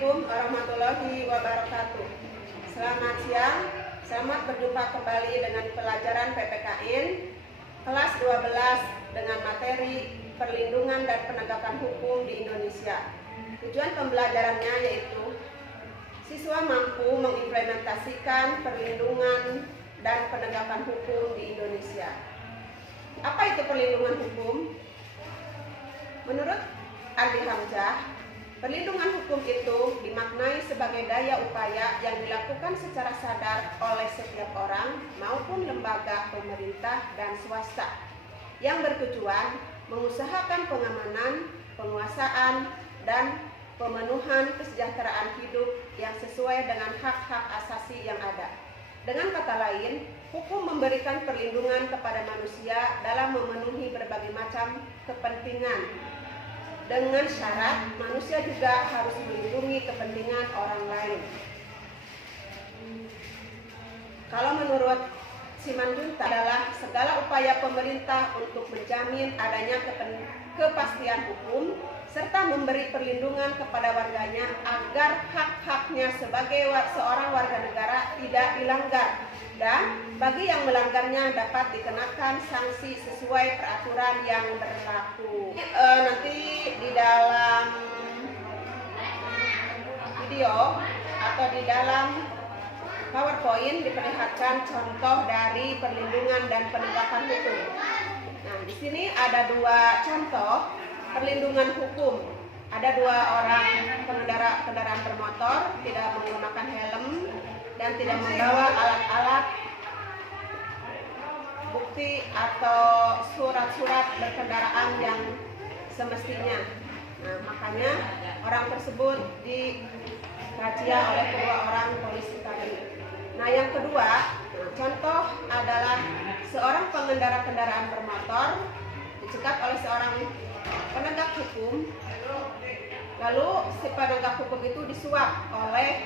Assalamualaikum warahmatullahi wabarakatuh. Selamat siang, selamat berjumpa kembali dengan pelajaran PPKN kelas 12 dengan materi perlindungan dan penegakan hukum di Indonesia. Tujuan pembelajarannya yaitu siswa mampu mengimplementasikan perlindungan dan penegakan hukum di Indonesia. Apa itu perlindungan hukum? Menurut Andi Hamzah, perlindungan hukum itu dimaknai sebagai daya upaya yang dilakukan secara sadar oleh setiap orang maupun lembaga pemerintah dan swasta yang bertujuan mengusahakan pengamanan, penguasaan, dan pemenuhan kesejahteraan hidup yang sesuai dengan hak-hak asasi yang ada. Dengan kata lain, hukum memberikan perlindungan kepada manusia dalam memenuhi berbagai macam kepentingan. Dengan syarat manusia juga harus melindungi kepentingan orang lain. Kalau menurut Simanjuntak adalah segala upaya pemerintah untuk menjamin adanya kepastian hukum serta memberi perlindungan kepada warganya agar hak-haknya sebagai seorang warga negara tidak dilanggar, dan bagi yang melanggarnya dapat dikenakan sanksi sesuai peraturan yang berlaku. Nanti di dalam video atau di dalam PowerPoint diperlihatkan contoh dari perlindungan dan penegakan hukum. Nah, di sini ada dua contoh perlindungan hukum. Ada dua orang pengendara kendaraan bermotor tidak menggunakan helm dan tidak membawa alat-alat bukti atau surat-surat berkendaraan yang semestinya. Nah, makanya orang tersebut dirazia oleh kedua orang polisi tadi. Nah, yang kedua, contoh adalah seorang pengendara kendaraan bermotor dicegat oleh seorang penegak hukum, lalu si penegak hukum itu disuap oleh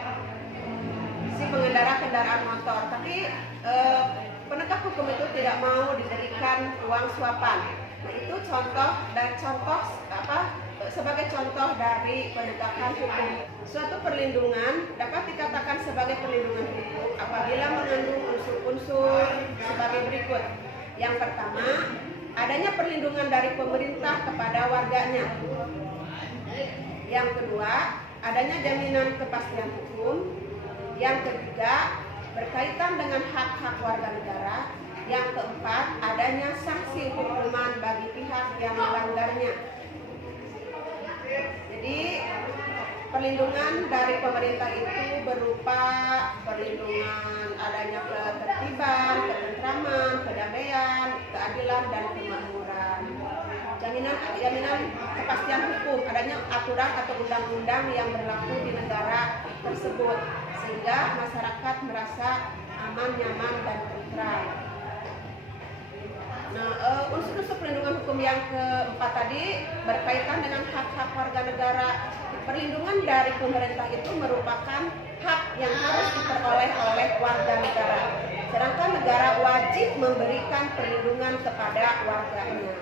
si pengendara kendaraan motor, tapi penegak hukum itu tidak mau diberikan uang suapan. Nah, itu sebagai contoh dari penegakan hukum. Suatu perlindungan dapat dikatakan sebagai perlindungan hukum apabila mengandung unsur-unsur sebagai berikut. Yang pertama, adanya perlindungan dari pemerintah kepada warganya. Yang kedua, adanya jaminan kepastian hukum. Yang ketiga, berkaitan dengan hak-hak warga negara. Yang keempat, adanya sanksi hukuman bagi pihak yang melanggarnya. Jadi, perlindungan dari pemerintah itu berupa perlindungan adanya ketertiban, ketentraman, kedamaian, keadilan, dan kemakmuran. Jaminan kepastian hukum, adanya aturan atau undang-undang yang berlaku di negara tersebut sehingga masyarakat merasa aman, nyaman, dan tentram. Nah, unsur-unsur perlindungan hukum yang keempat tadi berkaitan dengan hak-hak warga negara. Perlindungan dari pemerintah itu merupakan hak yang harus diperoleh oleh warga negara, sedangkan negara wajib memberikan perlindungan kepada warganya.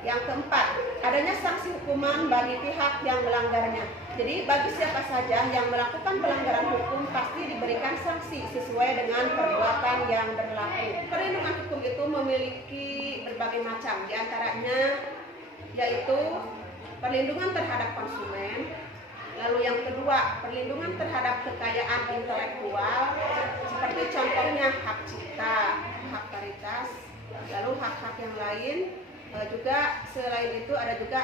Yang keempat, adanya sanksi hukuman bagi pihak yang melanggarnya. Jadi bagi siapa saja yang melakukan pelanggaran hukum pasti diberikan sanksi sesuai dengan perbuatan yang berlaku. Perlindungan hukum itu memiliki berbagai macam, diantaranya yaitu perlindungan terhadap konsumen, lalu yang kedua perlindungan terhadap kekayaan intelektual seperti contohnya hak cipta, hak paritas, lalu hak-hak yang lain. Juga selain itu ada juga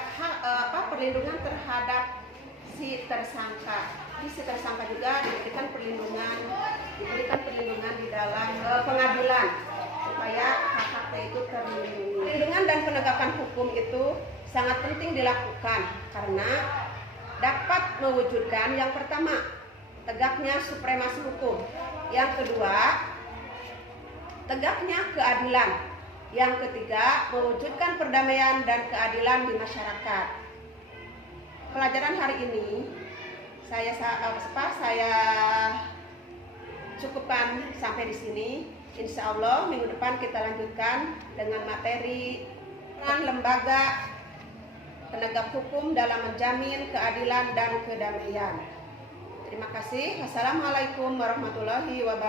perlindungan terhadap si tersangka. Si tersangka juga diberikan perlindungan di dalam pengadilan supaya hak-haknya itu terlindungi. Perlindungan dan penegakan hukum itu sangat penting dilakukan karena dapat mewujudkan yang pertama, tegaknya supremasi hukum. Yang kedua, tegaknya keadilan. Yang ketiga, mewujudkan perdamaian dan keadilan di masyarakat. Pelajaran hari ini saya cukupkan sampai di sini. Insya Allah minggu depan kita lanjutkan dengan materi lembaga penegak hukum dalam menjamin keadilan dan kedamaian. Terima kasih. Wassalamualaikum warahmatullahi wabarakatuh.